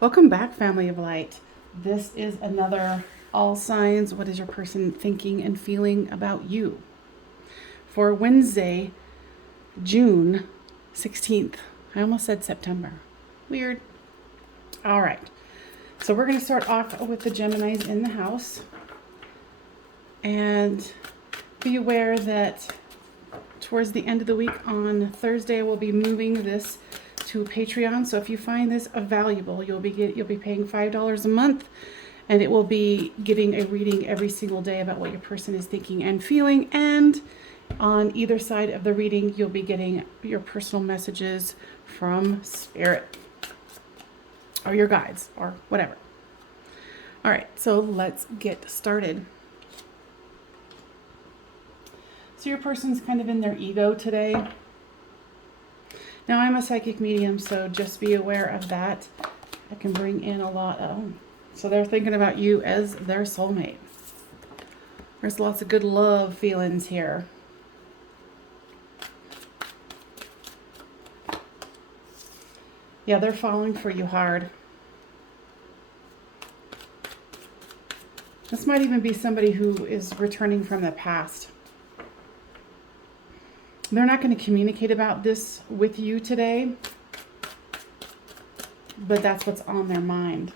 Welcome back, family of light. This is another all signs. What is your person thinking and feeling about you? For Wednesday, June 16th. I almost said September. Weird. All right. So we're going to start off with the Geminis in the house. And be aware that towards the end of the week on Thursday, we'll be moving this to Patreon. So if you find this valuable, you'll be paying $5 a month, and it will be getting a reading every single day about what your person is thinking and feeling. And on either side of the reading, you'll be getting your personal messages from Spirit or your guides or whatever. All right, so let's get started. So your person's kind of in their ego today. Now, I'm a psychic medium, so just be aware of that. I can bring in a lot of... So they're thinking about you as their soulmate. There's lots of good love feelings here. Yeah, they're falling for you hard. This might even be somebody who is returning from the past. They're not going to communicate about this with you today, but that's what's on their mind.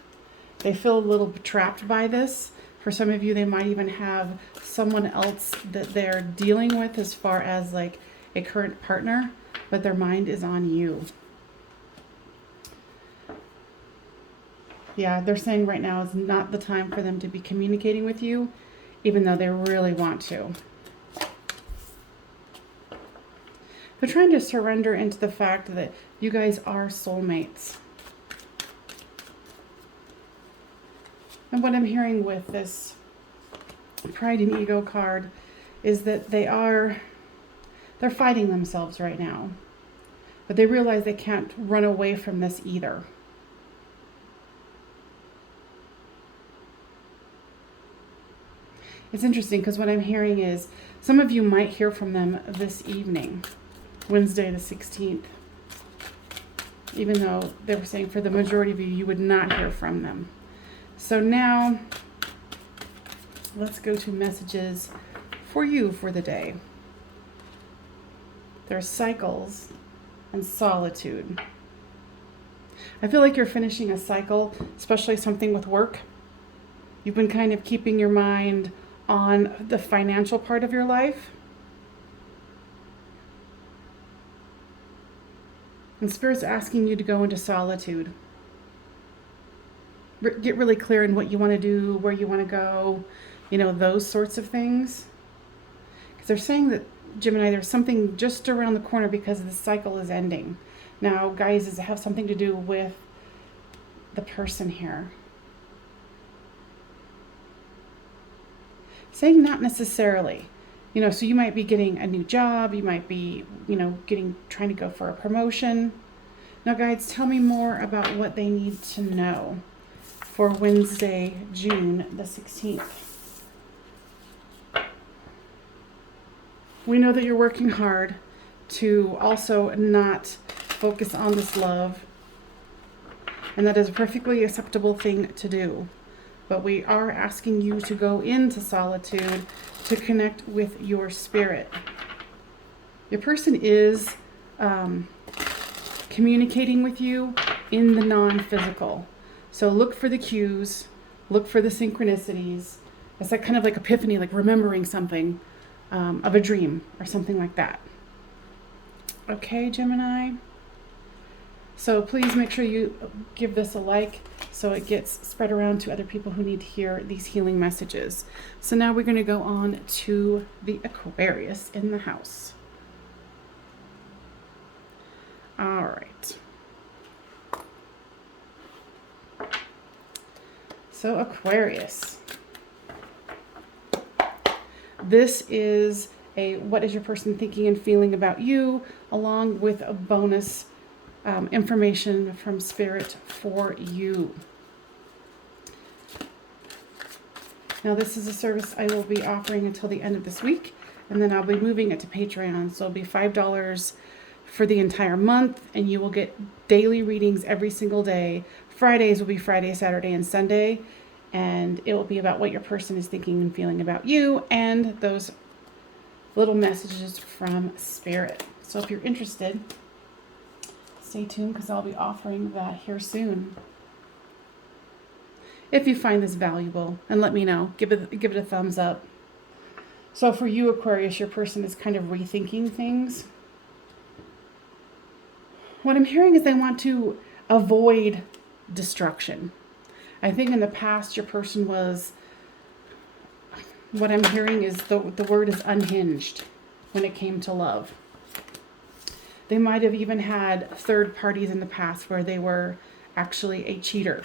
They feel a little trapped by this. For some of you, they might even have someone else that they're dealing with as far as like a current partner, but their mind is on you. Yeah, they're saying right now is not the time for them to be communicating with you, even though they really want to. They're trying to surrender into the fact that you guys are soulmates. And what I'm hearing with this pride and ego card is that they're fighting themselves right now. But they realize they can't run away from this either. It's interesting because what I'm hearing is some of you might hear from them this evening. Wednesday the 16th, even though they were saying for the majority of you, you would not hear from them. So now, let's go to messages for you for the day. There's cycles and solitude. I feel like you're finishing a cycle, especially something with work. You've been kind of keeping your mind on the financial part of your life. And Spirit's asking you to go into solitude. Get really clear in what you want to do, where you want to go, those sorts of things. Because they're saying that, Gemini, there's something just around the corner because the cycle is ending. Now, guys, does it have something to do with the person here? Saying not necessarily. So you might be getting a new job, you might be, trying to go for a promotion. Now, guides, tell me more about what they need to know for Wednesday, June the 16th. We know that you're working hard to also not focus on this love, and that is a perfectly acceptable thing to do. But we are asking you to go into solitude to connect with your spirit. Your person is communicating with you in the non-physical. So look for the cues, look for the synchronicities. It's like kind of like epiphany, like remembering something of a dream or something like that. Okay, Gemini? So please make sure you give this a like so it gets spread around to other people who need to hear these healing messages. So now we're going to go on to the Aquarius in the house. All right. So Aquarius. This is a what is your person thinking and feeling about you, along with a bonus information from Spirit for you. Now, this is a service I will be offering until the end of this week, and then I'll be moving it to Patreon. So it'll be $5 for the entire month, and you will get daily readings every single day Fridays will be Friday, Saturday, and Sunday. And it will be about what your person is thinking and feeling about you and those little messages from Spirit. So if you're interested, stay tuned because I'll be offering that here soon. If you find this valuable, and let me know, give it a thumbs up. So for you, Aquarius, your person is kind of rethinking things. What I'm hearing is they want to avoid destruction. I think in the past your person was, what I'm hearing is the word is unhinged when it came to love. They might have even had third parties in the past where they were actually a cheater.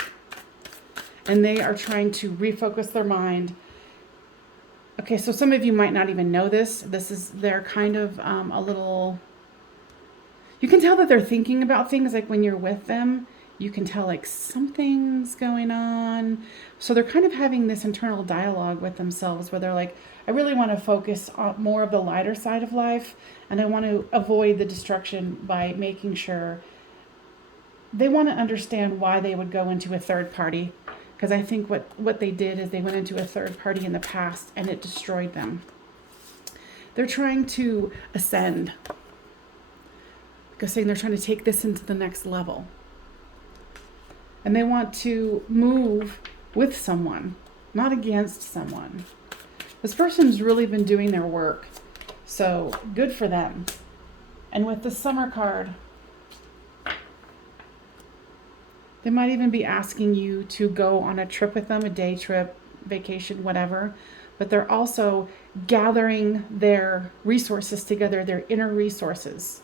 And they are trying to refocus their mind. Okay, so some of you might not even know this. They're kind of a little, you can tell that they're thinking about things, like when you're with them. You can tell like something's going on. So they're kind of having this internal dialogue with themselves where they're like, I really want to focus on more of the lighter side of life. And I want to avoid the destruction by making sure they want to understand why they would go into a third party. Because I think what they did is they went into a third party in the past and it destroyed them. They're trying to ascend. Because saying they're trying to take this into the next level. And they want to move with someone, not against someone. This person's really been doing their work. So good for them. And with the Summer card, they might even be asking you to go on a trip with them, a day trip, vacation, whatever. But they're also gathering their resources together, their inner resources.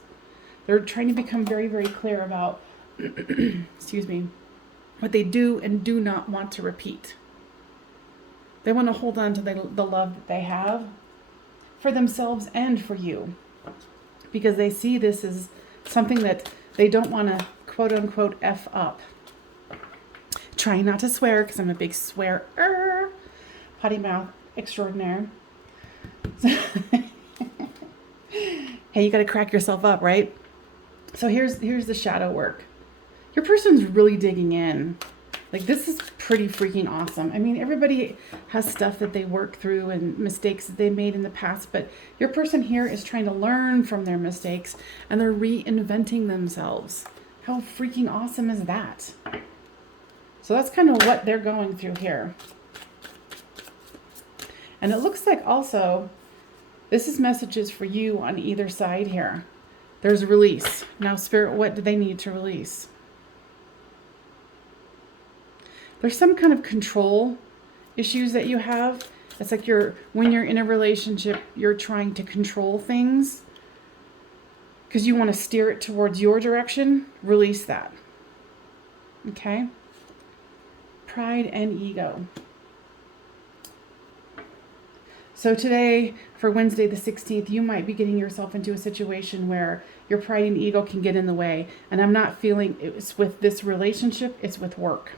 They're trying to become very, very clear about, excuse me, what they do and do not want to repeat. They want to hold on to the love that they have for themselves and for you. Because they see this as something that they don't want to, quote unquote, F up. Trying not to swear because I'm a big swearer. Potty mouth extraordinaire. Hey, you got to crack yourself up, right? So here's the shadow work. Your person's really digging in. Like, this is pretty freaking awesome. I mean, everybody has stuff that they work through and mistakes that they made in the past, but your person here is trying to learn from their mistakes and they're reinventing themselves. How freaking awesome is that? So that's kind of what they're going through here. And it looks like also, this is messages for you on either side here. There's release. Now, Spirit, what do they need to release? There's some kind of control issues that you have. It's like when you're in a relationship, you're trying to control things because you want to steer it towards your direction. Release that. Okay? Pride and ego. So today, for Wednesday the 16th, you might be getting yourself into a situation where your pride and ego can get in the way. And I'm not feeling it's with this relationship, it's with work.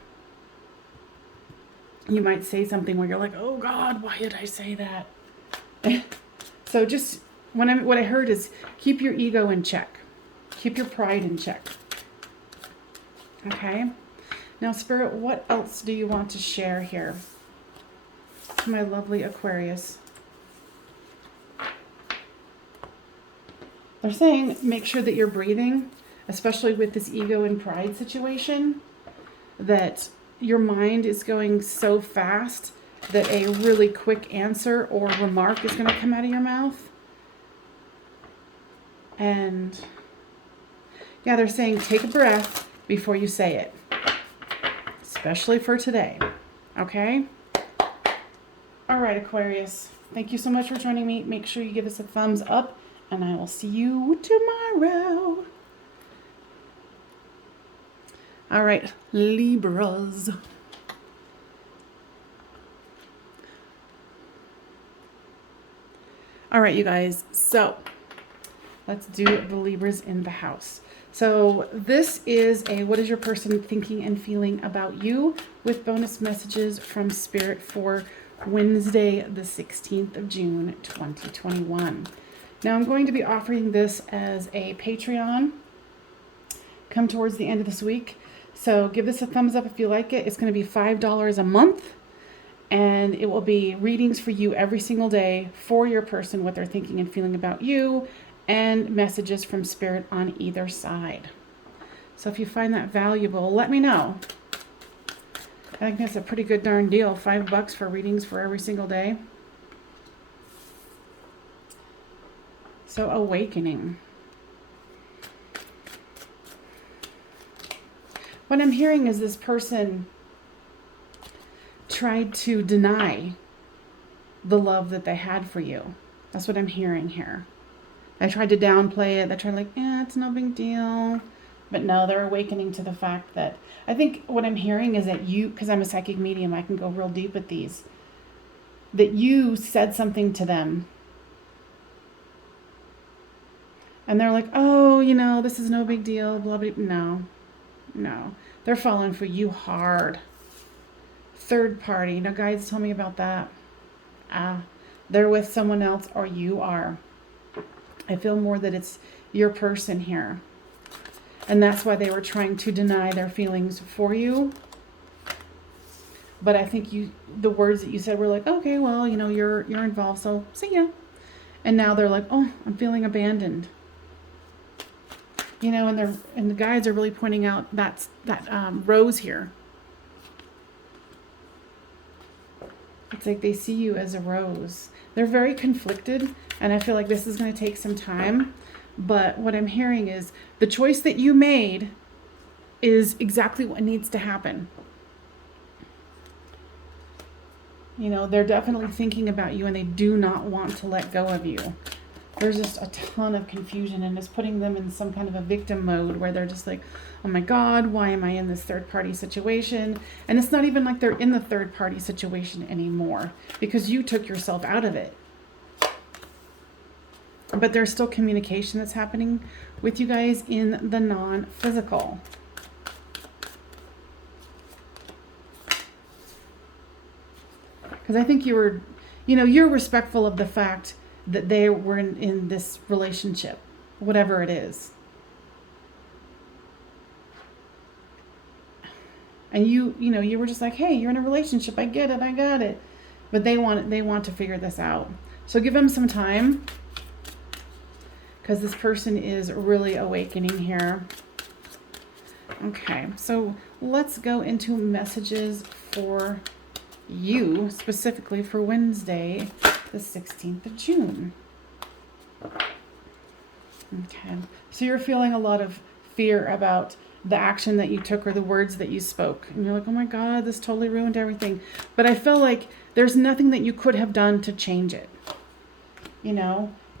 You might say something where you're like, oh God, why did I say that? So just, what I heard is keep your ego in check. Keep your pride in check. Okay? Now, Spirit, what else do you want to share here to my lovely Aquarius? They're saying make sure that you're breathing, especially with this ego and pride situation, that your mind is going so fast that a really quick answer or remark is going to come out of your mouth. And yeah, they're saying take a breath before you say it, especially for today. Okay? All right, Aquarius. Thank you so much for joining me. Make sure you give us a thumbs up, and I will see you tomorrow. All right, Libras. All right, you guys. So let's do the Libras in the house. So this is a what is your person thinking and feeling about you with bonus messages from Spirit for Wednesday, the 16th of June, 2021. Now I'm going to be offering this as a Patreon come towards the end of this week. So give this a thumbs up if you like it. It's going to be $5 a month. And it will be readings for you every single day for your person, what they're thinking and feeling about you, and messages from Spirit on either side. So if you find that valuable, let me know. I think that's a pretty good darn deal. $5 for readings for every single day. So awakening. What I'm hearing is this person tried to deny the love that they had for you. That's what I'm hearing here. They tried to downplay it. They tried like, it's no big deal. But no, they're awakening to the fact that, I think what I'm hearing is that you, because I'm a psychic medium, I can go real deep with these, that you said something to them. And they're like, oh, this is no big deal, blah, blah, blah. No. They're falling for you hard. Third party. Now, guides, tell me about that. They're with someone else or you are. I feel more that it's your person here. And that's why they were trying to deny their feelings for you. But I think the words that you said were like, okay, well, you're involved, so see ya. And now they're like, oh, I'm feeling abandoned. And the guides are really pointing out that rose here. It's like they see you as a rose. They're very conflicted, and I feel like this is going to take some time. But what I'm hearing is the choice that you made is exactly what needs to happen. They're definitely thinking about you, and they do not want to let go of you. There's just a ton of confusion, and it's putting them in some kind of a victim mode where they're just like, oh my God, why am I in this third party situation? And it's not even like they're in the third party situation anymore because you took yourself out of it. But there's still communication that's happening with you guys in the non-physical. Because I think you're respectful of the fact that they were in this relationship, whatever it is. And you were just like, hey, you're in a relationship. I get it. I got it. But they want to figure this out. So give them some time, because this person is really awakening here. Okay, so let's go into messages for you, specifically for Wednesday, the 16th of June. Okay, so you're feeling a lot of fear about the action that you took or the words that you spoke. And you're like, oh my God, this totally ruined everything. But I feel like there's nothing that you could have done to change it.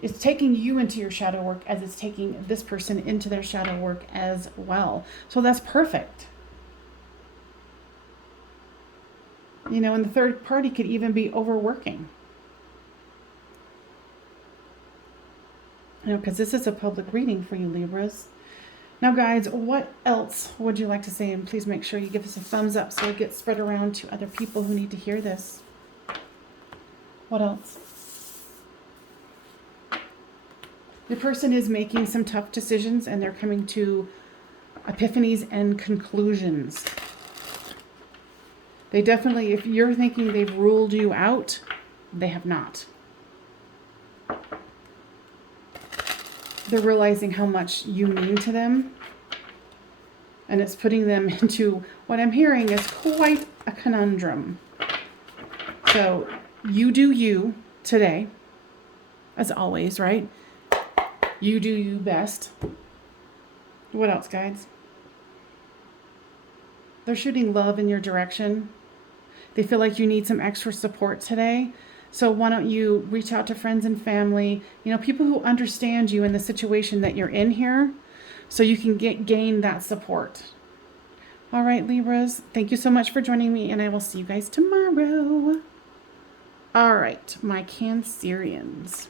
It's taking you into your shadow work as it's taking this person into their shadow work as well. So that's perfect. And the third party could even be overworking. Because this is a public reading for you, Libras. Now, guys, what else would you like to say? And please make sure you give us a thumbs up so it gets spread around to other people who need to hear this. What else? The person is making some tough decisions, and they're coming to epiphanies and conclusions. They definitely, if you're thinking they've ruled you out, they have not. They're realizing how much you mean to them. And it's putting them into what I'm hearing is quite a conundrum. So you do you today, as always, right? You do you best. What else, guys? They're shooting love in your direction. They feel like you need some extra support today. So why don't you reach out to friends and family, people who understand you in the situation that you're in here, so you can gain that support. All right, Libras, thank you so much for joining me, and I will see you guys tomorrow. All right, my Cancerians.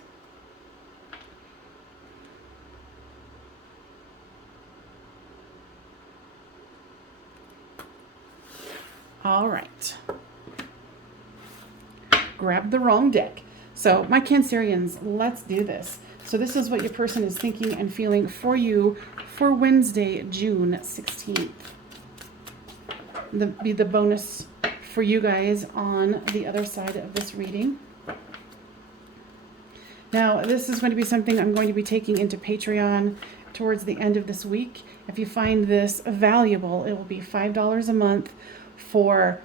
All right. Grabbed the wrong deck. So my Cancerians, let's do this. So this is what your person is thinking and feeling for you for Wednesday, June 16th. be the bonus for you guys on the other side of this reading. Now, this is going to be something I'm going to be taking into Patreon towards the end of this week. If you find this valuable, it will be $5 a month for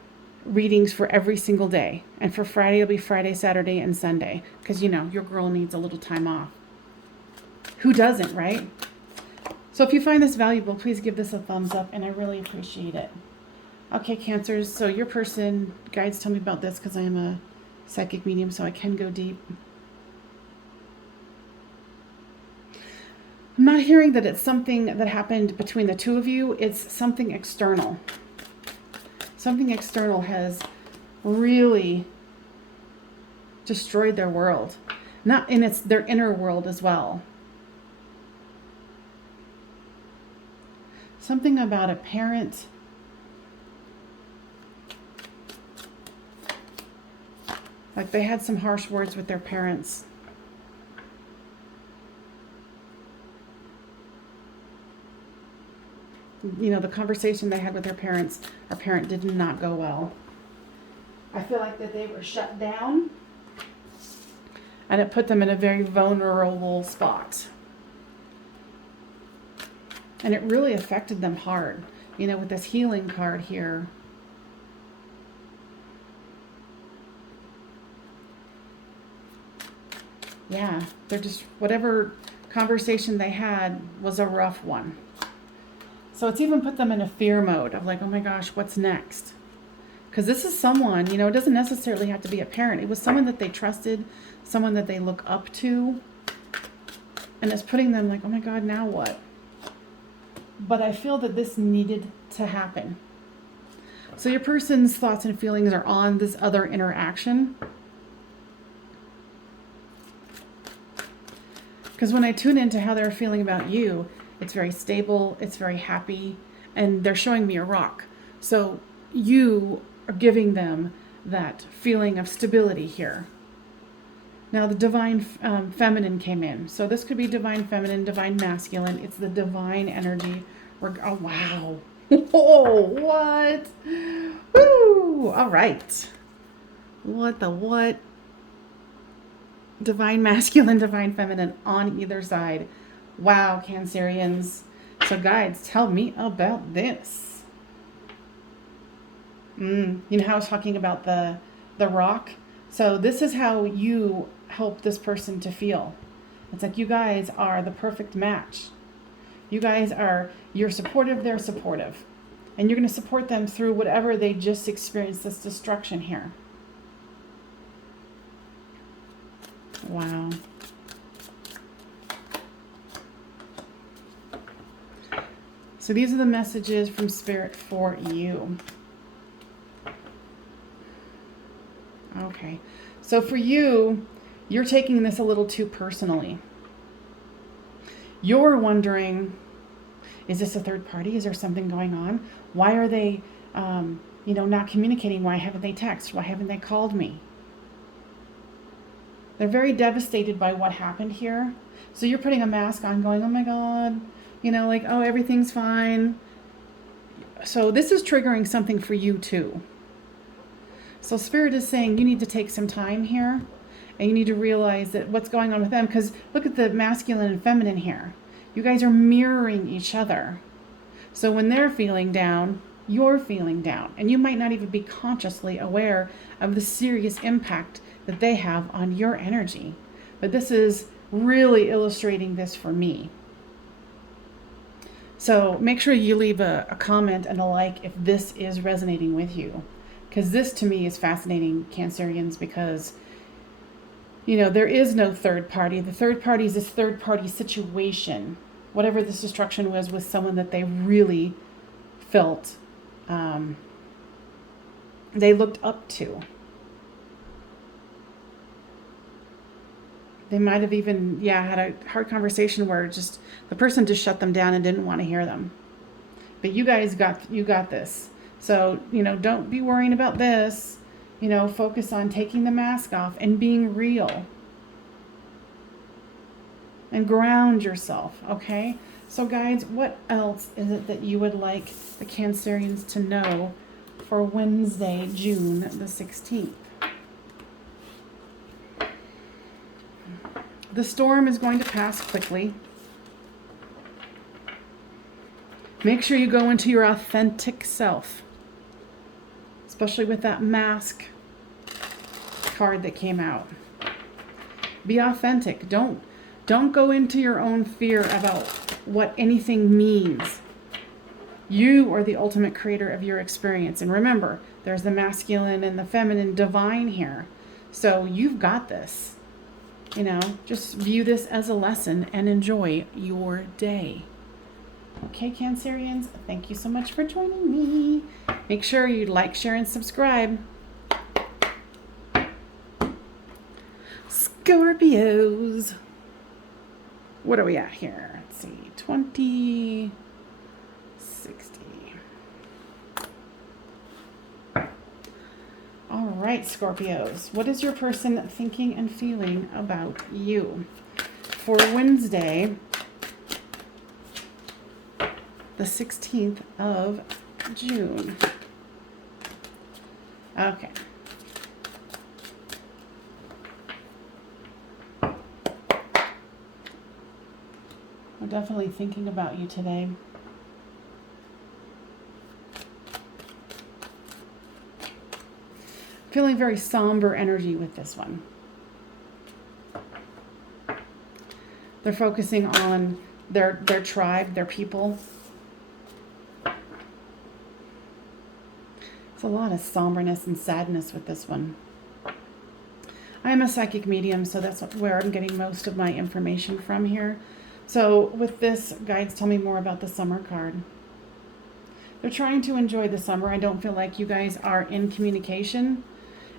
readings for every single day. And for Friday, it'll be Friday, Saturday, and Sunday. Because, you know, your girl needs a little time off. Who doesn't, right? So if you find this valuable, please give this a thumbs up, and I really appreciate it. Okay, Cancers, so your person, guides, tell me about this, because I am a psychic medium, so I can go deep. I'm not hearing that it's something that happened between the two of you. It's something external. Something external has really destroyed their world. And it's their inner world as well. Something about a parent. Like they had some harsh words with their parents. You know, the conversation they had with their parents, our parent did not go well. I feel like that they were shut down, and it put them in a very vulnerable spot. And it really affected them hard. You know, with this healing card here. Yeah, they're just, whatever conversation they had was a rough one. So it's even put them in a fear mode of like, oh my gosh, what's next? Because this is someone, you know, it doesn't necessarily have to be a parent. It was someone that they trusted, someone that they look up to. And it's putting them like, oh my God, now what? But I feel that this needed to happen. So your person's thoughts and feelings are on this other interaction. Because when I tune into how they're feeling about you, it's very stable, it's very happy, and they're showing me a rock. So you are giving them that feeling of stability here. Now the divine feminine came in. So this could be divine feminine, divine masculine. It's the divine energy. Oh, wow. Oh, what? Woo! All right. What the what? Divine masculine, divine feminine on either side. Wow, Cancerians. So guides, tell me about this. You know how I was talking about the rock? So this is how you help this person to feel. It's like you guys are the perfect match. You guys are, you're supportive, they're supportive. And you're going to support them through whatever they just experienced, this destruction here. Wow. So these are the messages from Spirit for you. Okay. So for you, you're taking this a little too personally. You're wondering, is this a third party? Is there something going on? Why are they, you know, not communicating? Why haven't they texted? Why haven't they called me? They're very devastated by what happened here. So you're putting a mask on going, oh my God, you know, like, oh, everything's fine. So this is triggering something for you too. So Spirit is saying you need to take some time here, and you need to realize that what's going on with them, because look at the masculine and feminine here. You guys are mirroring each other. So when they're feeling down, you're feeling down, and you might not even be consciously aware of the serious impact that they have on your energy. But this is really illustrating this for me. So make sure you leave a comment and a like if this is resonating with you. Because this to me is fascinating, Cancerians, because, you know, there is no third party. The third party is this third party situation. Whatever this destruction was with someone that they really felt they looked up to. They might have even, had a hard conversation where just the person just shut them down and didn't want to hear them. But you guys got this. So, you know, don't be worrying about this. You know, focus on taking the mask off and being real. And ground yourself, okay? So guides, what else is it that you would like the Cancerians to know for Wednesday, June the 16th. The storm is going to pass quickly. Make sure you go into your authentic self, especially with that mask card that came out. Be authentic. Don't go into your own fear about what anything means. You are the ultimate creator of your experience. And remember, there's the masculine and the feminine divine here. So you've got this. You know, just view this as a lesson and enjoy your day. Okay, Cancerians, thank you so much for joining me. Make sure you like, share, and subscribe. Scorpios. What are we at here? Let's see, 20, 60. All right, Scorpios. What is your person thinking and feeling about you? For Wednesday, the 16th of June. Okay. I'm definitely thinking about you today. Feeling very somber energy with this one. They're focusing on their tribe, their people. It's a lot of somberness and sadness with this one. I am a psychic medium, so that's where I'm getting most of my information from here. So with this, guides tell me more about the summer card. They're trying to enjoy the summer. I don't feel like you guys are in communication,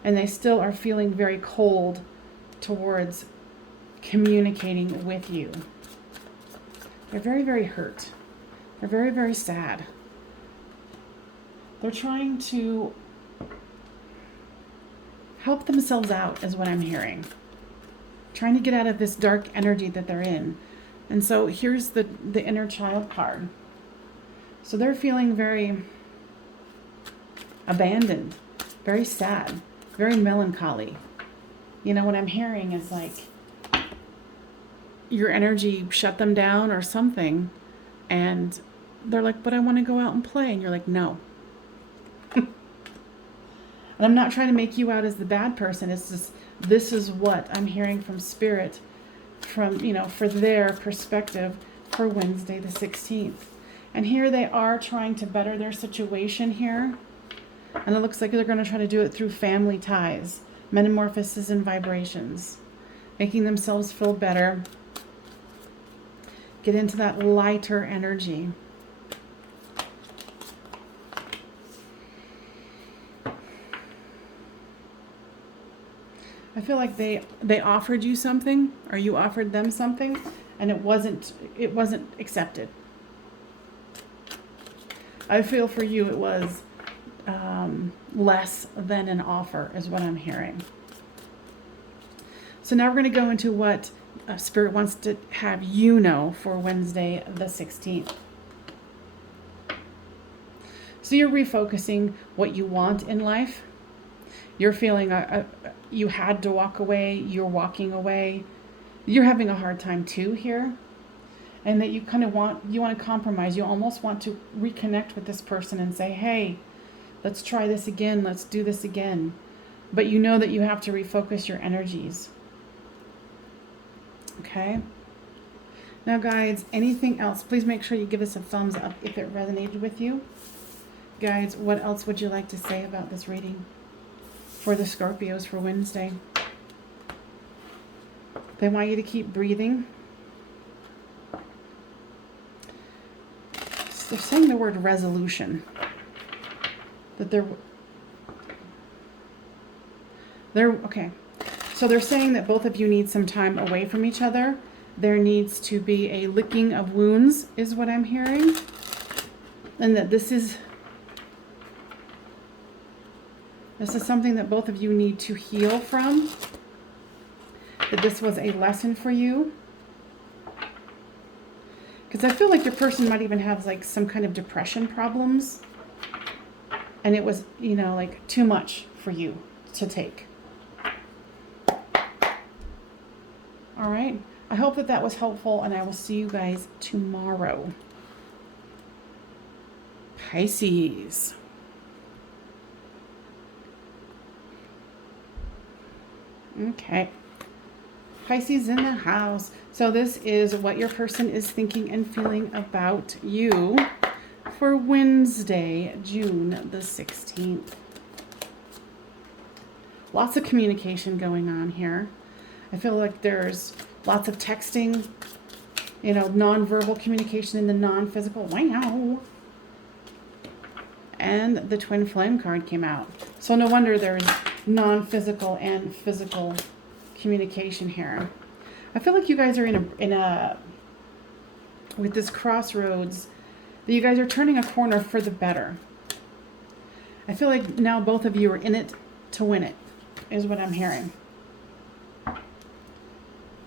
and they still are feeling very cold towards communicating with you. They're very, very hurt. They're very, very sad. They're trying to help themselves out, is what I'm hearing. Trying to get out of this dark energy that they're in. And so here's the inner child card. So they're feeling very abandoned, very sad, very melancholy. You know, what I'm hearing is like your energy shut them down or something. And they're like, but I want to go out and play. And you're like, no. And I'm not trying to make you out as the bad person. It's just, this is what I'm hearing from Spirit, from, you know, for their perspective for Wednesday the 16th. And here they are trying to better their situation here. And it looks like they're going to try to do it through family ties, metamorphosis and vibrations, making themselves feel better, get into that lighter energy. I feel like they offered you something, or you offered them something, and it wasn't accepted. I feel for you it was less than an offer, is what I'm hearing. So now we're going to go into what Spirit wants to have you know for Wednesday the 16th. So you're refocusing what you want in life. You're feeling you had to walk away, you're walking away. You're having a hard time too here. And that you kind of want to compromise. You almost want to reconnect with this person and say, hey, let's try this again. Let's do this again. But you know that you have to refocus your energies. Okay? Now, guides, anything else? Please make sure you give us a thumbs up if it resonated with you. Guides, what else would you like to say about this reading for the Scorpios for Wednesday? They want you to keep breathing. They're saying the word resolution. That they're okay. So they're saying that both of you need some time away from each other. There needs to be a licking of wounds, is what I'm hearing. And that this is something that both of you need to heal from. That this was a lesson for you. Because I feel like your person might even have like some kind of depression problems. and it was, you know, like too much for you to take. All right. I hope that that was helpful, and I will see you guys tomorrow. Pisces. Okay. Pisces in the house. So this is what your person is thinking and feeling about you for Wednesday, June the 16th. Lots of communication going on here. I feel like there's lots of texting, you know, nonverbal communication in the non-physical. Wow. And the twin flame card came out. So no wonder there's non-physical and physical communication here. I feel like you guys are in a with this crossroads, that you guys are turning a corner for the better. I feel like now both of you are in it to win it, is what I'm hearing.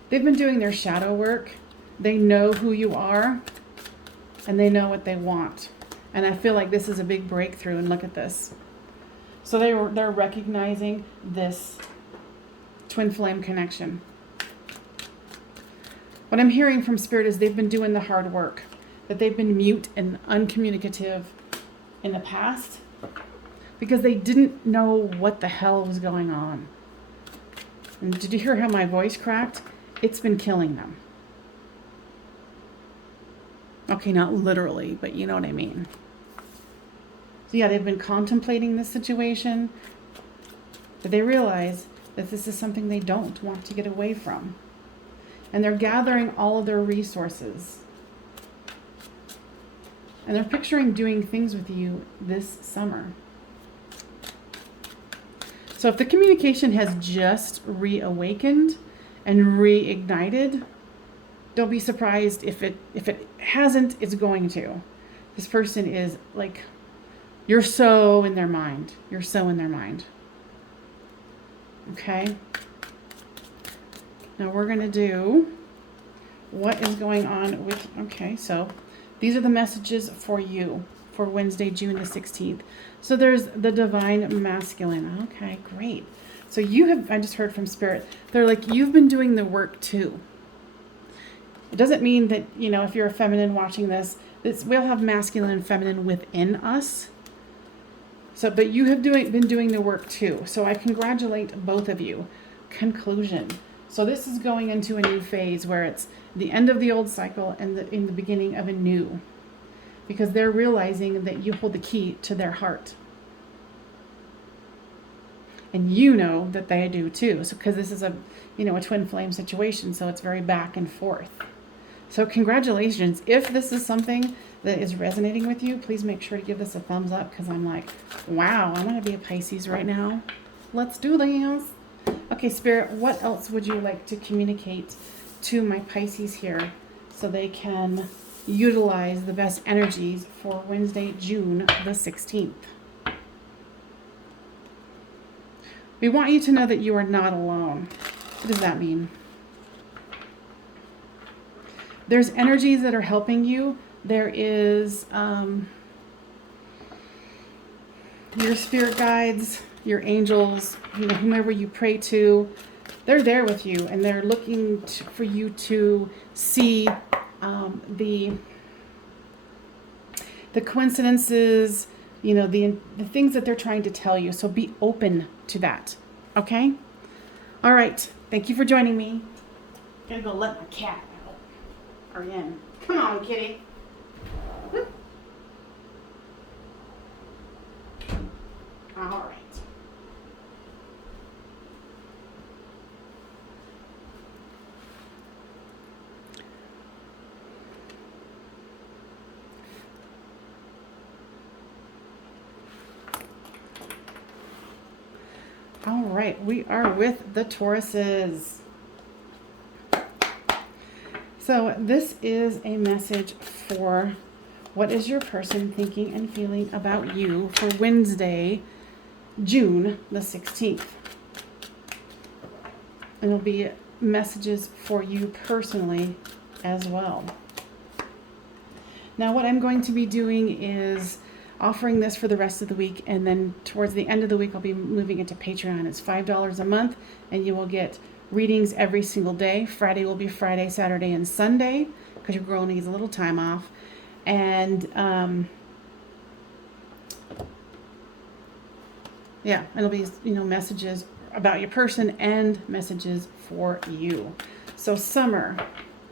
They've been doing their shadow work. They know who you are, and they know what they want. And I feel like this is a big breakthrough, and look at this. So they're recognizing this twin flame connection. What I'm hearing from Spirit is they've been doing the hard work, that they've been mute and uncommunicative in the past because they didn't know what the hell was going on. And did you hear how my voice cracked? It's been killing them. Okay, not literally, but you know what I mean. So yeah, they've been contemplating this situation, but they realize that this is something they don't want to get away from. And they're gathering all of their resources. And they're picturing doing things with you this summer. So if the communication has just reawakened and reignited, don't be surprised if it hasn't, it's going to. This person is like, you're so in their mind. You're so in their mind. Okay? Now we're going to do what is going on with, okay, so these are the messages for you for Wednesday, June the 16th. So there's the divine masculine. Okay, great. So you have, I just heard from Spirit, they're like, you've been doing the work too. It doesn't mean that, you know, if you're a feminine watching this, we all have masculine and feminine within us. So, but you have been doing the work too. So I congratulate both of you. Conclusion. So this is going into a new phase where it's the end of the old cycle and in the beginning of a new. Because they're realizing that you hold the key to their heart. And you know that they do too. So because this is a twin flame situation, so it's very back and forth. So congratulations. If this is something that is resonating with you, please make sure to give this a thumbs up, because I'm like, wow, I want to be a Pisces right now. Let's do this. Okay, Spirit, what else would you like to communicate to my Pisces here so they can utilize the best energies for Wednesday, June the 16th? We want you to know that you are not alone. What does that mean? There's energies that are helping you. There is your spirit guides, your angels, whomever you pray to. They're there with you, and they're looking for you to see the coincidences, the things that they're trying to tell you. So be open to that. Okay? All right. Thank you for joining me. I'm gonna go let my cat out. Or in. Come on, kitty. Whoop. All right. All right, we are with the Tauruses. So this is a message for what is your person thinking and feeling about you for Wednesday, June the 16th. And it'll be messages for you personally as well. Now what I'm going to be doing is offering this for the rest of the week, and then towards the end of the week I'll be moving it to Patreon. It's $5 a month, and you will get readings every single day. Friday will be Friday, Saturday, and Sunday, because your girl needs a little time off. And yeah, it'll be, you know, messages about your person and messages for you. So summer,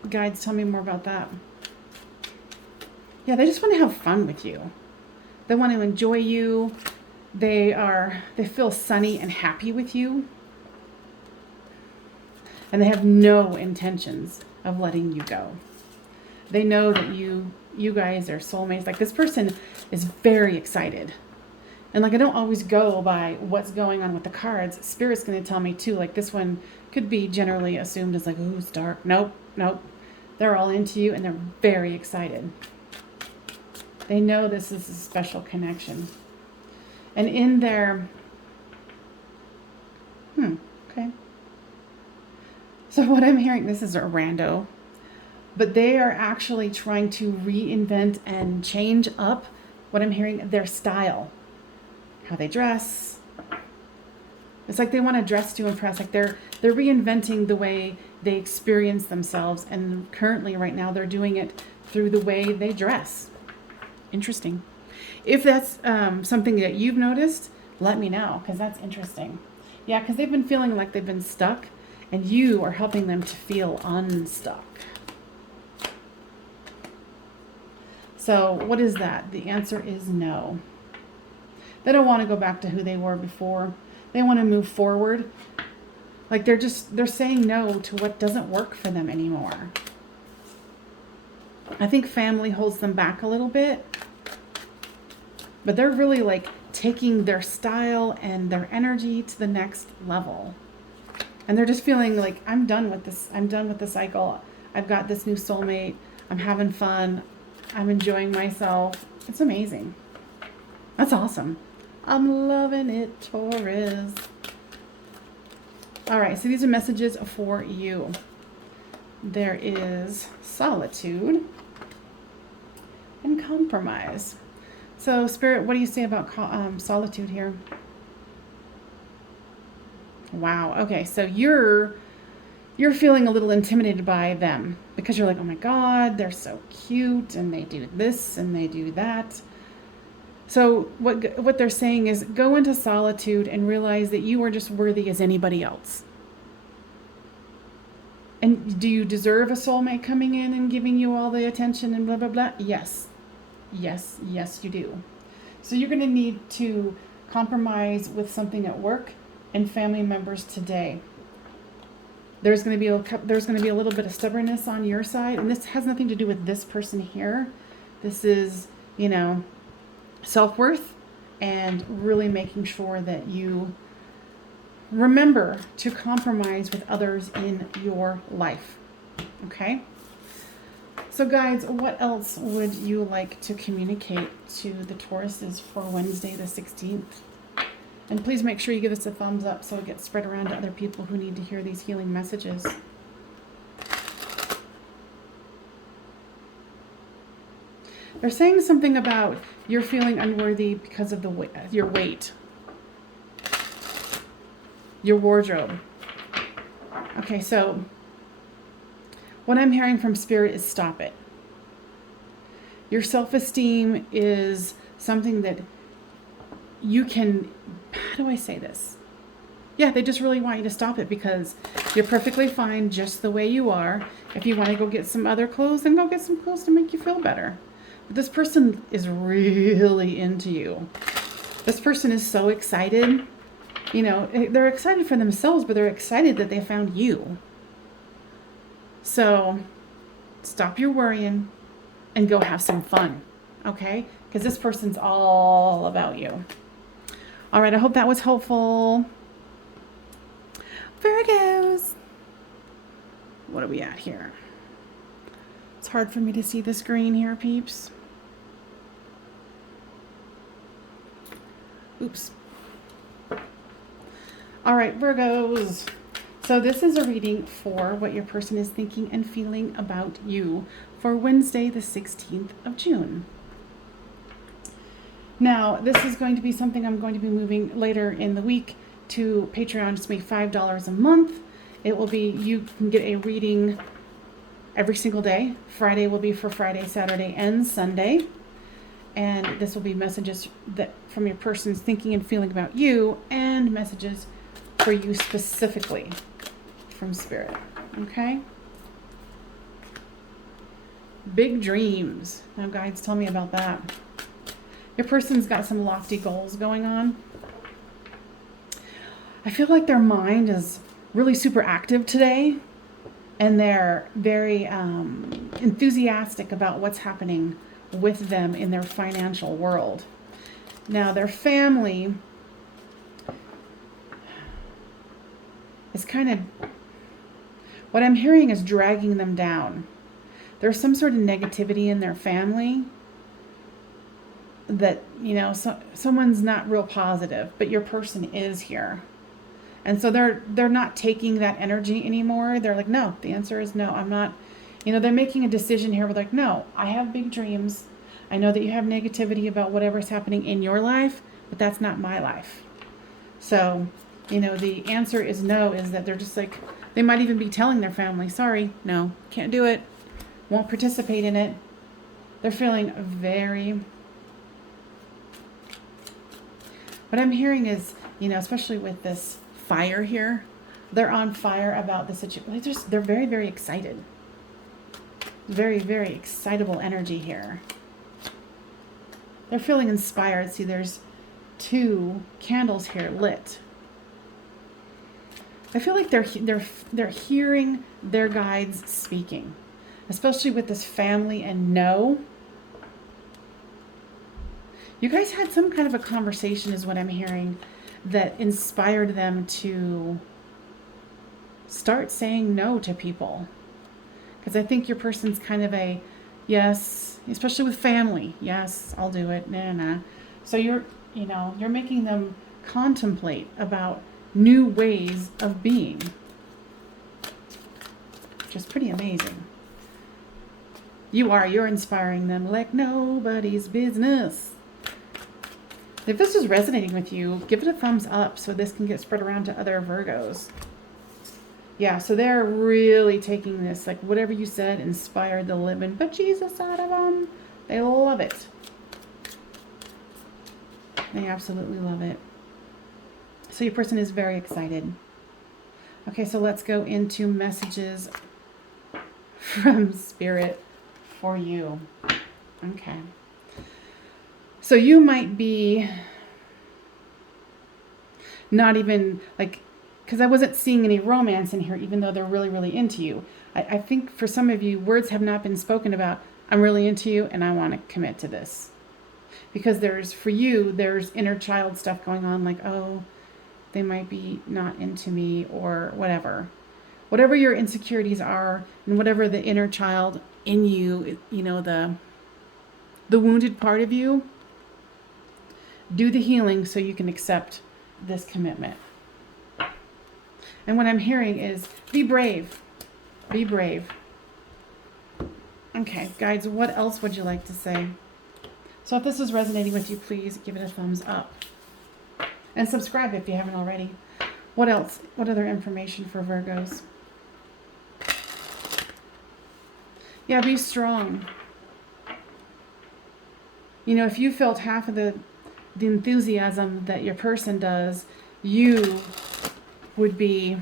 guides, tell me more about that. Yeah, they just want to have fun with you. They want to enjoy you. They feel sunny and happy with you. And they have no intentions of letting you go. They know that you guys are soulmates. Like, this person is very excited. And like, I don't always go by what's going on with the cards. Spirit's going to tell me too. Like, this one could be generally assumed as like, ooh, it's dark. Nope, nope. They're all into you and they're very excited. They know this is a special connection. And in their, okay. So what I'm hearing, this is a rando, but they are actually trying to reinvent and change up, what I'm hearing, their style, how they dress. It's like they want to dress to impress. Like they're reinventing the way they experience themselves, and currently right now they're doing it through the way they dress. Interesting. If that's something that you've noticed, let me know, because that's interesting. Yeah, because they've been feeling like they've been stuck, and you are helping them to feel unstuck. So what is that? The answer is no. They don't want to go back to who they were before. They want to move forward. Like they're saying no to what doesn't work for them anymore. I think family holds them back a little bit. But they're really like taking their style and their energy to the next level. And they're just feeling like, I'm done with this. I'm done with the cycle. I've got this new soulmate. I'm having fun. I'm enjoying myself. It's amazing. That's awesome. I'm loving it, Taurus. All right, so these are messages for you. There is solitude and compromise. So, Spirit, what do you say about solitude here? Wow. Okay, so you're feeling a little intimidated by them because you're like, oh my God, they're so cute, and they do this and they do that. So what they're saying is, go into solitude and realize that you are just worthy as anybody else. And do you deserve a soulmate coming in and giving you all the attention and blah, blah, blah? Yes. Yes, yes, you do. So you're going to need to compromise with something at work and family members today. There's going to be a little bit of stubbornness on your side, and this has nothing to do with this person here. This is, you know, self-worth and really making sure that you remember to compromise with others in your life. Okay? So guys, what else would you like to communicate to the Tauruses for Wednesday the 16th? And please make sure you give us a thumbs up so it gets spread around to other people who need to hear these healing messages. They're saying something about you're feeling unworthy because of your weight, your wardrobe. Okay, so what I'm hearing from Spirit is stop it. Your self-esteem is something that you can, how do I say this? Yeah, they just really want you to stop it because you're perfectly fine just the way you are. If you want to go get some other clothes, then go get some clothes to make you feel better. But this person is really into you. This person is so excited. You know, they're excited for themselves, but they're excited that they found you. So stop your worrying and go have some fun, okay? Because this person's all about you. All right, I hope that was helpful. Virgos. What are we at here? It's hard for me to see this green here, peeps. Oops. All right, Virgos. So this is a reading for what your person is thinking and feeling about you for Wednesday, the 16th of June. Now, this is going to be something I'm going to be moving later in the week to Patreon. Just be $5 a month. It will be, you can get a reading every single day. Friday will be for Friday, Saturday, and Sunday. And this will be messages that from your person's thinking and feeling about you, and messages for you specifically from Spirit. Okay? Big dreams. Now, guides, tell me about that. Your person's got some lofty goals going on. I feel like their mind is really super active today, and they're very enthusiastic about what's happening with them in their financial world. Now, their family is kind of, what I'm hearing is dragging them down. There's some sort of negativity in their family that, you know, someone's not real positive, but your person is here. And so they're not taking that energy anymore. They're like, no, the answer is no, I'm not. You know, they're making a decision here. We're like, no, I have big dreams. I know that you have negativity about whatever's happening in your life, but that's not my life. So, you know, the answer is no, is that they're just like, they might even be telling their family, sorry, no, can't do it, won't participate in it. They're feeling very, what I'm hearing is, you know, especially with this fire here, they're on fire about the situation. They're very, very excited. Very, very excitable energy here. They're feeling inspired. See, there's 2 candles here lit. I feel like they're hearing their guides speaking, especially with this family and no. You guys had some kind of a conversation, is what I'm hearing, that inspired them to start saying no to people. Because I think your person's kind of a, yes, especially with family. Yes, I'll do it. Nah. So you're making them contemplate about new ways of being. Which is pretty amazing. You're inspiring them like nobody's business. If this is resonating with you, give it a thumbs up so this can get spread around to other Virgos. Yeah, so they're really taking this, like whatever you said inspired the living bejesus out of them. They love it. They absolutely love it. So your person is very excited. Okay, so let's go into messages from Spirit for you. Okay. So you might be not even like, because I wasn't seeing any romance in here, even though they're really, really into you. I think for some of you, words have not been spoken about. I'm really into you and I want to commit to this. Because for you, there's inner child stuff going on, like, oh, they might be not into me or whatever. Whatever your insecurities are and whatever the inner child in you, you know, the wounded part of you, do the healing so you can accept this commitment. And what I'm hearing is be brave. Be brave. Okay, guides, what else would you like to say? So if this is resonating with you, please give it a thumbs up. And subscribe if you haven't already. What else? What other information for Virgos? Yeah, be strong. You know, if you felt half of the enthusiasm that your person does, you would be,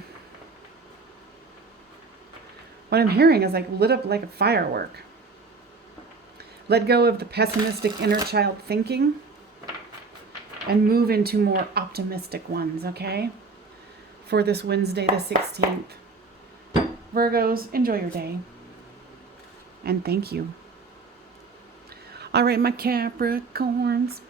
what I'm hearing is like lit up like a firework. Let go of the pessimistic inner child thinking and move into more optimistic ones, okay? For this Wednesday, the 16th. Virgos, enjoy your day. And thank you. All right, my Capricorns.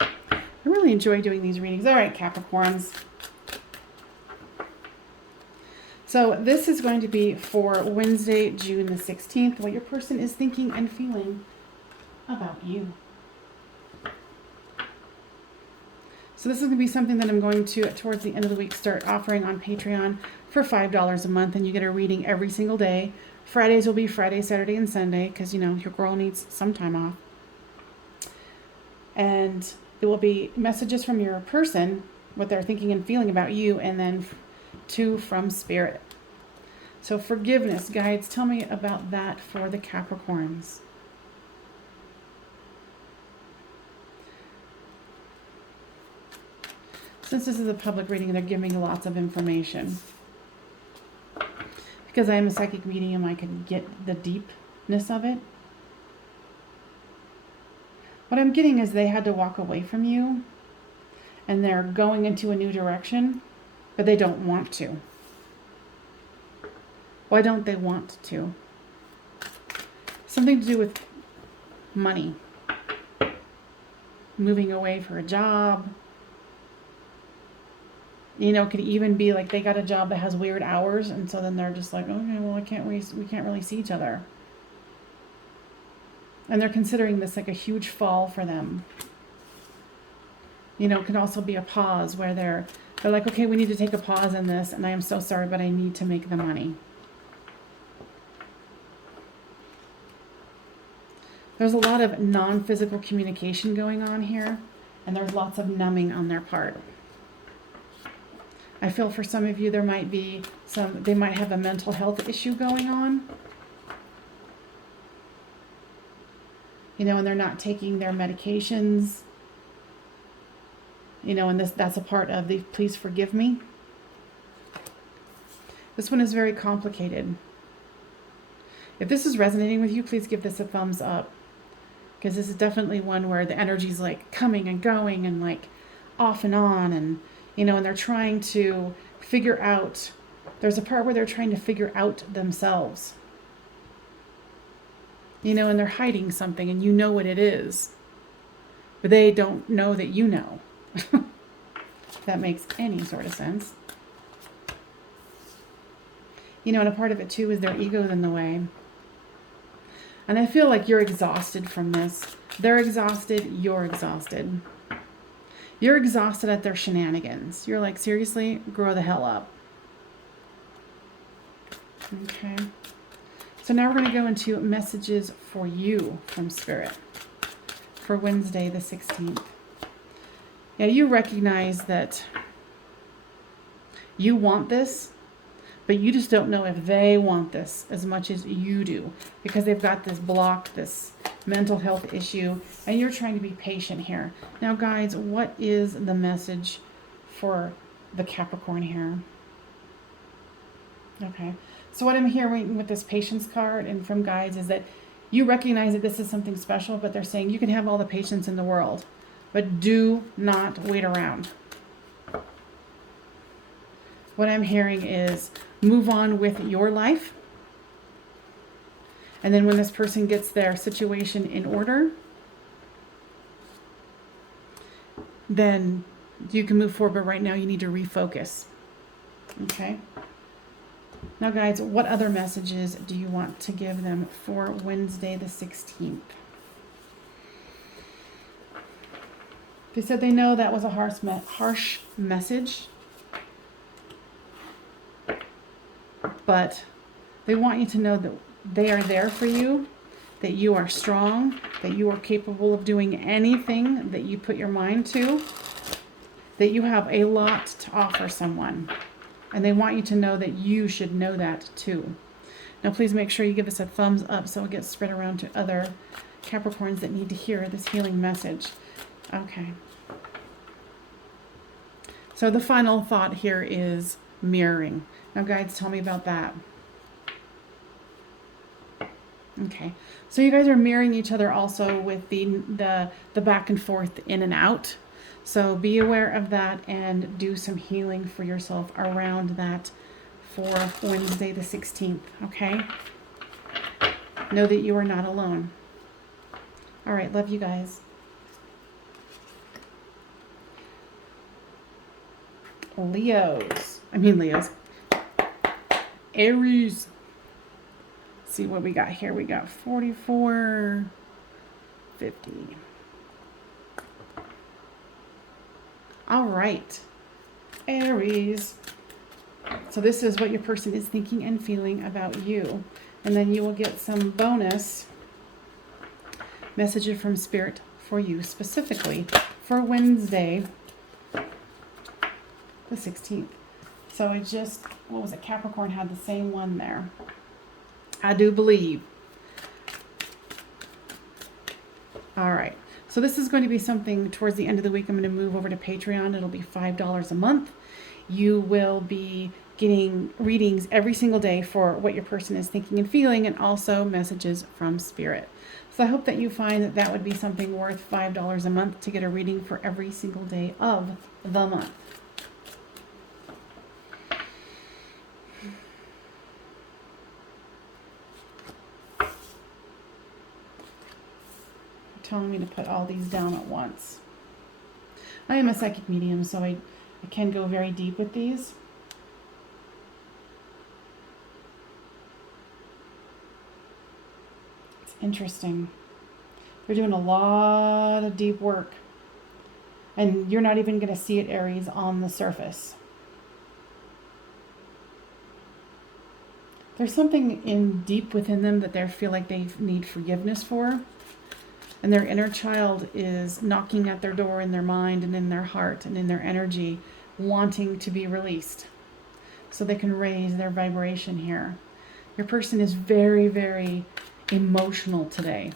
I really enjoy doing these readings. All right, Capricorns. So this is going to be for Wednesday, June the 16th, what your person is thinking and feeling about you. So this is going to be something that I'm going to, towards the end of the week, start offering on Patreon for $5 a month, and you get a reading every single day. Fridays will be Friday, Saturday, and Sunday, because, you know, your girl needs some time off. And it will be messages from your person, what they're thinking and feeling about you, and then 2 from Spirit. So forgiveness, guides, tell me about that for the Capricorns. Since this is a public reading, they're giving me lots of information. Because I am a psychic medium, I can get the deepness of it. What I'm getting is they had to walk away from you, and they're going into a new direction, but they don't want to. Why don't they want to? Something to do with money. Moving away for a job. You know, it could even be like they got a job that has weird hours, and so then they're just like, okay, well, we can't really see each other. And they're considering this like a huge fall for them. You know, it could also be a pause where they're like, okay, we need to take a pause in this, and I am so sorry, but I need to make the money. There's a lot of non-physical communication going on here, and there's lots of numbing on their part. I feel for some of you there might be they might have a mental health issue going on. You know, and they're not taking their medications. You know, and that's a part of the please forgive me. This one is very complicated. If this is resonating with you, please give this a thumbs up. Because this is definitely one where the energy's like coming and going and like off and on, and you know, and they're trying to figure out, there's a part where they're trying to figure out themselves. You know, and they're hiding something, and you know what it is. But they don't know that you know. If that makes any sort of sense. You know, and a part of it too is their ego's in the way. And I feel like you're exhausted from this. They're exhausted, you're exhausted. You're exhausted at their shenanigans. You're like, seriously, grow the hell up. Okay. So now we're going to go into messages for you from Spirit for Wednesday the 16th. Yeah, you recognize that you want this, but you just don't know if they want this as much as you do, because they've got this block, this mental health issue, and you're trying to be patient here. Now, guys, what is the message for the Capricorn here? Okay, so what I'm hearing with this patience card and from guides is that you recognize that this is something special, but they're saying you can have all the patience in the world, but do not wait around. What I'm hearing is move on with your life. And then when this person gets their situation in order, then you can move forward. But right now you need to refocus. Okay. Now, guys, what other messages do you want to give them for Wednesday the 16th? They said they know that was a harsh message. But they want you to know that they are there for you, that you are strong, that you are capable of doing anything that you put your mind to, that you have a lot to offer someone. And they want you to know that you should know that too. Now, please make sure you give us a thumbs up so it gets spread around to other Capricorns that need to hear this healing message. Okay. So the final thought here is mirroring. Now, guides, tell me about that. Okay, so you guys are mirroring each other also with the back and forth in and out. So be aware of that and do some healing for yourself around that for Wednesday the 16th, okay? Know that you are not alone. All right, love you guys. Leos. Aries. Let's see what we got here. We got 44, 50. All right, Aries. So this is what your person is thinking and feeling about you. And then you will get some bonus messages from Spirit for you specifically for Wednesday, the 16th. So I just, what was it? Capricorn had the same one there. I do believe. All right. So this is going to be something towards the end of the week. I'm going to move over to Patreon. It'll be $5 a month. You will be getting readings every single day for what your person is thinking and feeling, and also messages from Spirit. So I hope that you find that that would be something worth $5 a month to get a reading for every single day of the month. Telling me to put all these down at once. I am a psychic medium, so I can go very deep with these. It's interesting. They're doing a lot of deep work. And you're not even going to see it, Aries, on the surface. There's something in deep within them that they feel like they need forgiveness for. And their inner child is knocking at their door in their mind and in their heart and in their energy, wanting to be released so they can raise their vibration here. Your person is very, very emotional today.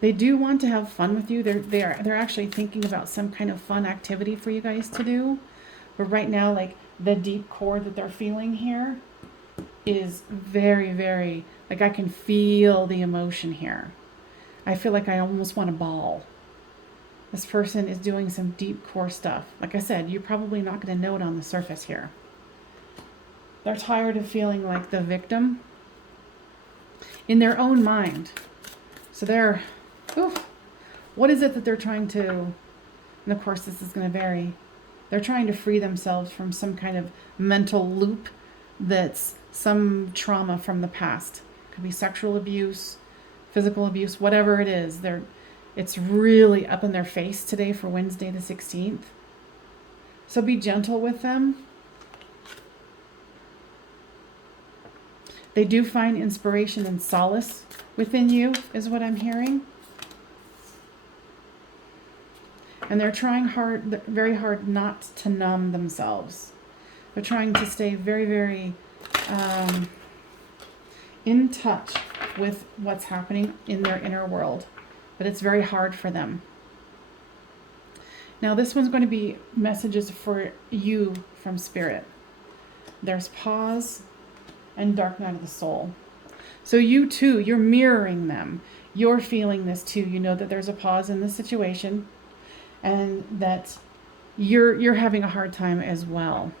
They do want to have fun with you. They're actually thinking about some kind of fun activity for you guys to do. But right now, like the deep core that they're feeling here is very, very, like I can feel the emotion here. I feel like I almost want to bawl. This person is doing some deep core stuff. Like I said, you're probably not going to know it on the surface here. They're tired of feeling like the victim in their own mind. So they're, what is it that they're trying to, and of course this is going to vary. They're trying to free themselves from some kind of mental loop that's some trauma from the past. Could be sexual abuse, physical abuse, whatever it is. It's really up in their face today for Wednesday the 16th. So be gentle with them. They do find inspiration and solace within you, is what I'm hearing. And they're trying hard, very hard not to numb themselves. They're trying to stay very, very in touch with what's happening in their inner world. But it's very hard for them. Now this one's going to be messages for you from Spirit. There's pause and dark night of the soul. So you too, you're mirroring them. You're feeling this too. You know that there's a pause in the situation and that you're having a hard time as well.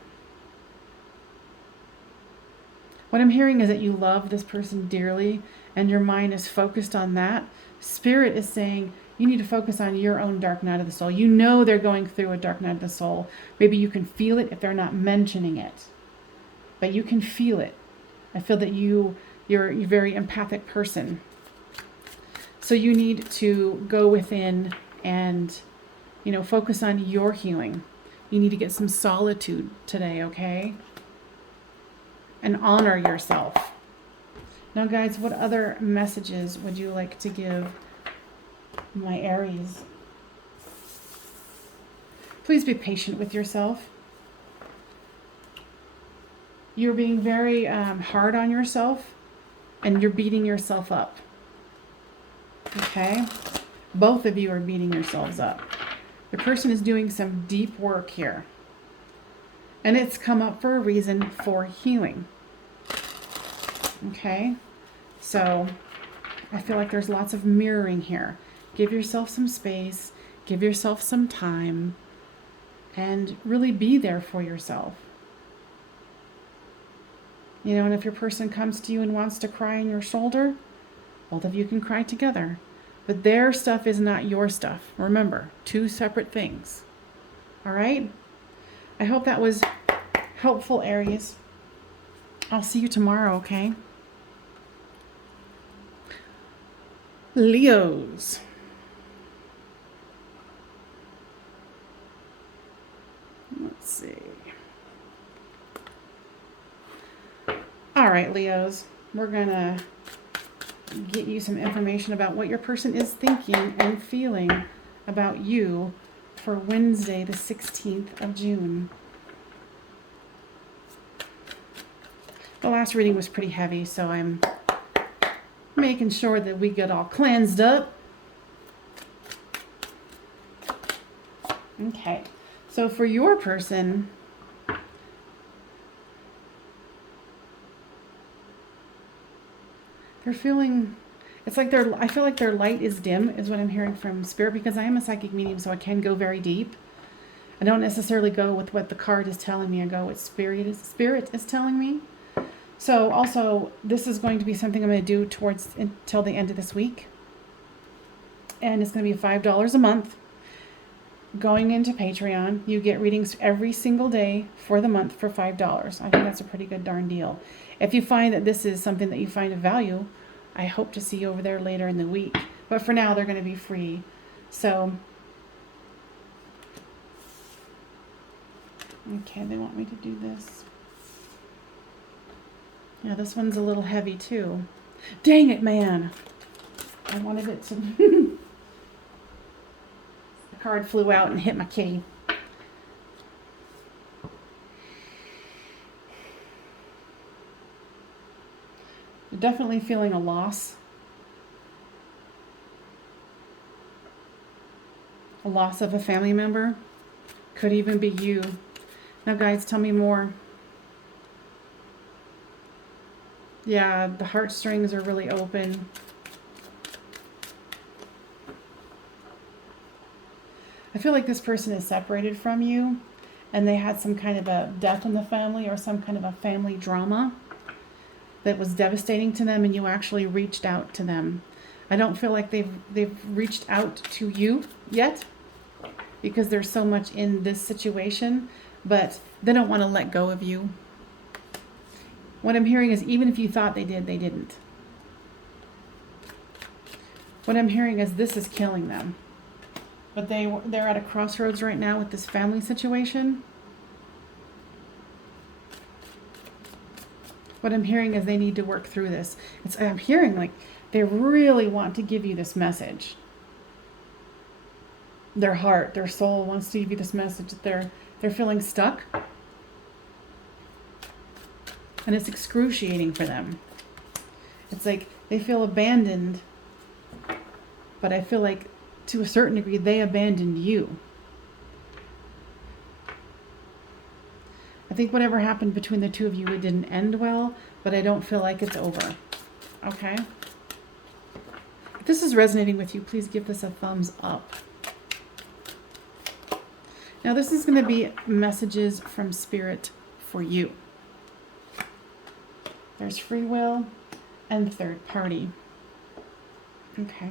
What I'm hearing is that you love this person dearly and your mind is focused on that. Spirit is saying you need to focus on your own dark night of the soul. You know they're going through a dark night of the soul. Maybe you can feel it if they're not mentioning it. But you can feel it. I feel that you're a very empathic person. So you need to go within and, focus on your healing. You need to get some solitude today, okay? And honor yourself. Now, guys, what other messages would you like to give my Aries? Please be patient with yourself. You're being very hard on yourself and you're beating yourself up. Okay? Both of you are beating yourselves up. The person is doing some deep work here. And it's come up for a reason for healing. Okay? So, I feel like there's lots of mirroring here. Give yourself some space. Give yourself some time. And really be there for yourself. And if your person comes to you and wants to cry on your shoulder, both of you can cry together. But their stuff is not your stuff. Remember, two separate things. All right? I hope that was helpful, Aries. I'll see you tomorrow, okay? Leos. Let's see. All right, Leos, we're going to get you some information about what your person is thinking and feeling about you for Wednesday, the 16th of June. The last reading was pretty heavy, so I'm making sure that we get all cleansed up. Okay, so for your person, they're feeling, it's like I feel like their light is dim, is what I'm hearing from Spirit, because I am a psychic medium, so I can go very deep. I don't necessarily go with what the card is telling me. I go with Spirit is telling me. So also, this is going to be something I'm going to do until the end of this week. And it's going to be $5 a month. Going into Patreon, you get readings every single day for the month for $5. I think that's a pretty good darn deal. If you find that this is something that you find of value, I hope to see you over there later in the week. But for now, they're going to be free. So, okay, they want me to do this. Yeah, this one's a little heavy too. Dang it, man. I wanted it to... The card flew out and hit my kitty. You're definitely feeling a loss. A loss of a family member. Could even be you. Now, guys, tell me more. Yeah, the heartstrings are really open. I feel like this person is separated from you and they had some kind of a death in the family or some kind of a family drama that was devastating to them, and you actually reached out to them. I don't feel like they've reached out to you yet because there's so much in this situation, but they don't want to let go of you. What I'm hearing is even if you thought they did, they didn't. What I'm hearing is this is killing them. But they're at a crossroads right now with this family situation. What I'm hearing is they need to work through this. I'm hearing like they really want to give you this message. Their heart, their soul wants to give you this message that they're feeling stuck. And it's excruciating for them. It's like they feel abandoned, but I feel like to a certain degree they abandoned you. I think whatever happened between the two of you, it didn't end well, but I don't feel like it's over. Okay? If this is resonating with you, please give this a thumbs up. Now this is going to be messages from Spirit for you. There's free will and third party. Okay.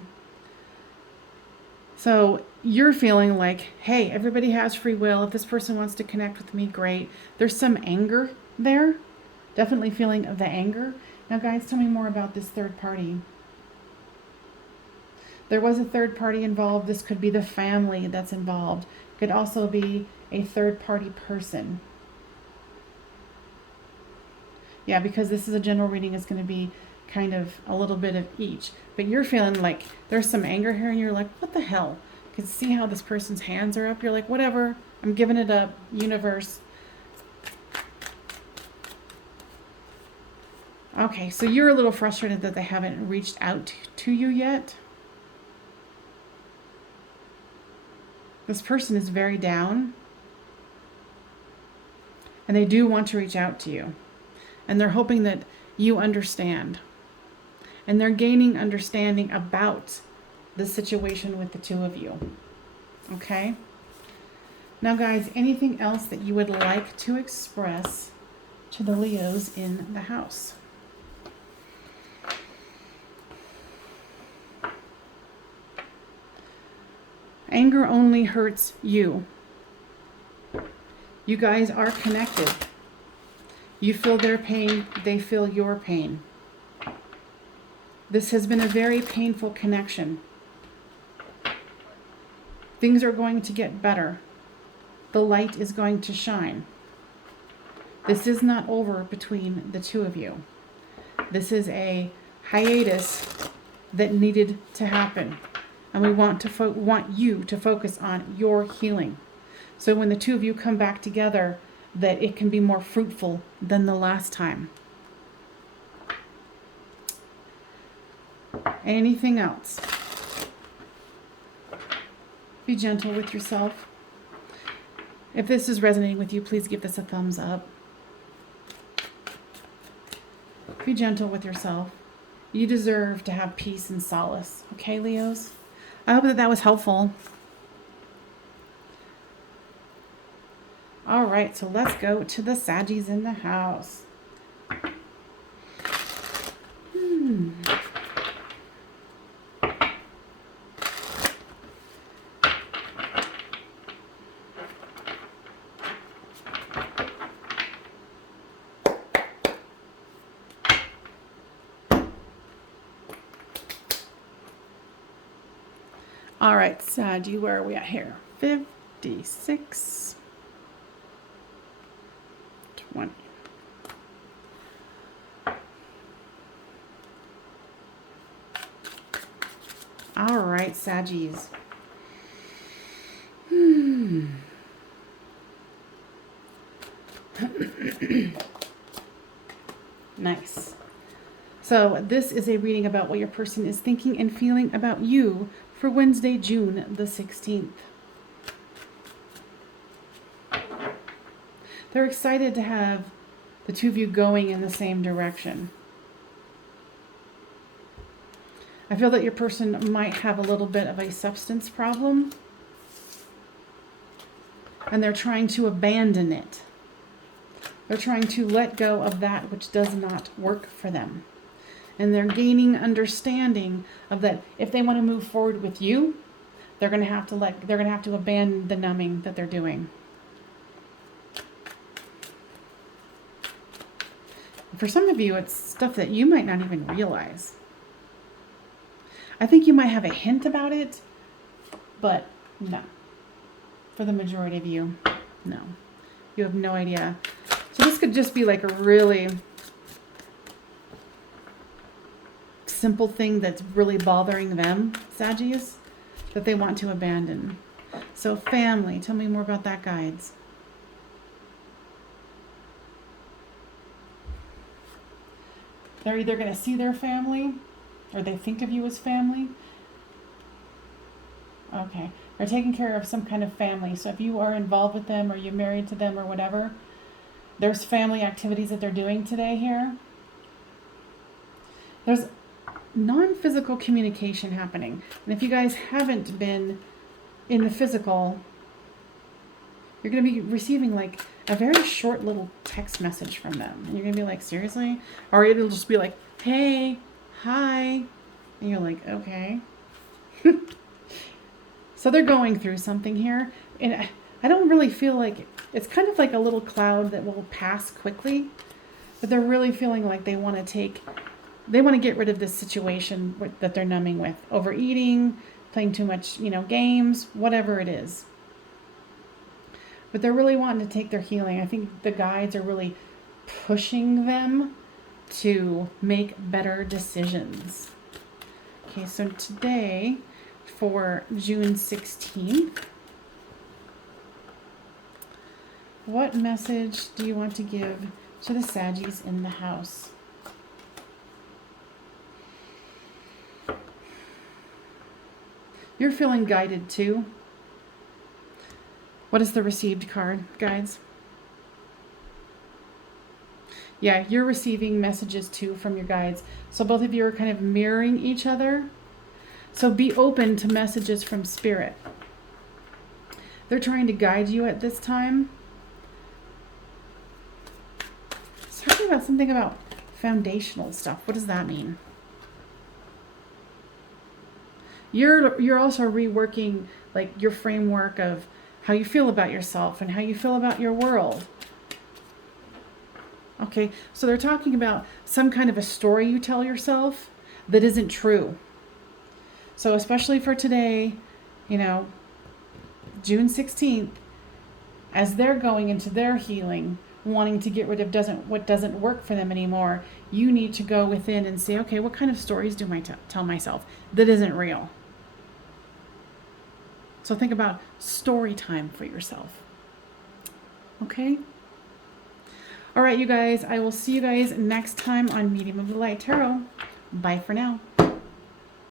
So you're feeling like, hey, everybody has free will. If this person wants to connect with me, great. There's some anger there. Definitely feeling the anger. Now, guys, tell me more about this third party. There was a third party involved. This could be the family that's involved. Could also be a third party person. Yeah, because this is a general reading, it's going to be kind of a little bit of each. But you're feeling like there's some anger here and you're like, what the hell? You can see how this person's hands are up. You're like, whatever, I'm giving it up, universe. Okay, so you're a little frustrated that they haven't reached out to you yet. This person is very down. And they do want to reach out to you. And they're hoping that you understand. And they're gaining understanding about the situation with the two of you. Okay? Now, guys, anything else that you would like to express to the Leos in the house? Anger only hurts you. You guys are connected. You feel their pain, they feel your pain. This has been a very painful connection. Things are going to get better. The light is going to shine. This is not over between the two of you. This is a hiatus that needed to happen. And we want you to focus on your healing. So when the two of you come back together, that it can be more fruitful than the last time. Anything else? Be gentle with yourself. If this is resonating with you, please give this a thumbs up. Be gentle with yourself. You deserve to have peace and solace. Okay, Leos? I hope that was helpful. All right, so let's go to the Saggies in the house. All right, Saggy, where are we at here? 56, 20. All right, Saggies. Nice. So this is a reading about what your person is thinking and feeling about you for Wednesday, June the 16th. They're excited to have the two of you going in the same direction. I feel that your person might have a little bit of a substance problem, and they're trying to abandon it. They're trying to let go of that which does not work for them. And they're gaining understanding of that if they want to move forward with you, they're going to have to abandon the numbing that they're doing. For some of you, it's stuff that you might not even realize. I think you might have a hint about it, but no. For the majority of you, no. You have no idea. So this could just be like a really simple thing that's really bothering them, Saggies, that they want to abandon. So family, tell me more about that, guides. They're either going to see their family or they think of you as family. Okay. They're taking care of some kind of family. So if you are involved with them or you're married to them or whatever, there's family activities that they're doing today here. There's non-physical communication happening. And if you guys haven't been in the physical, you're going to be receiving like a very short little text message from them. And you're going to be like, seriously? Or it'll just be like, hey, hi. And you're like, okay. So they're going through something here. And I don't really feel like, it's kind of like a little cloud that will pass quickly. But they're really feeling like they want to get rid of this situation that they're numbing with. Overeating, playing too much, games, whatever it is. But they're really wanting to take their healing. I think the guides are really pushing them to make better decisions. Okay, so today, for June 16th, what message do you want to give to the Saggies in the house? You're feeling guided too. What is the received card, guides? Yeah, you're receiving messages too from your guides. So both of you are kind of mirroring each other. So be open to messages from Spirit. They're trying to guide you at this time. It's talking about something about foundational stuff. What does that mean? You're also reworking like your framework of how you feel about yourself and how you feel about your world. Okay, so they're talking about some kind of a story you tell yourself that isn't true. So especially for today, you know, June 16th, as they're going into their healing, wanting to get rid of what doesn't work for them anymore, you need to go within and say, okay, what kind of stories do I tell myself that isn't real? So think about story time for yourself. Okay? All right, you guys, I will see you guys next time on Medium of the Light Tarot. Bye for now.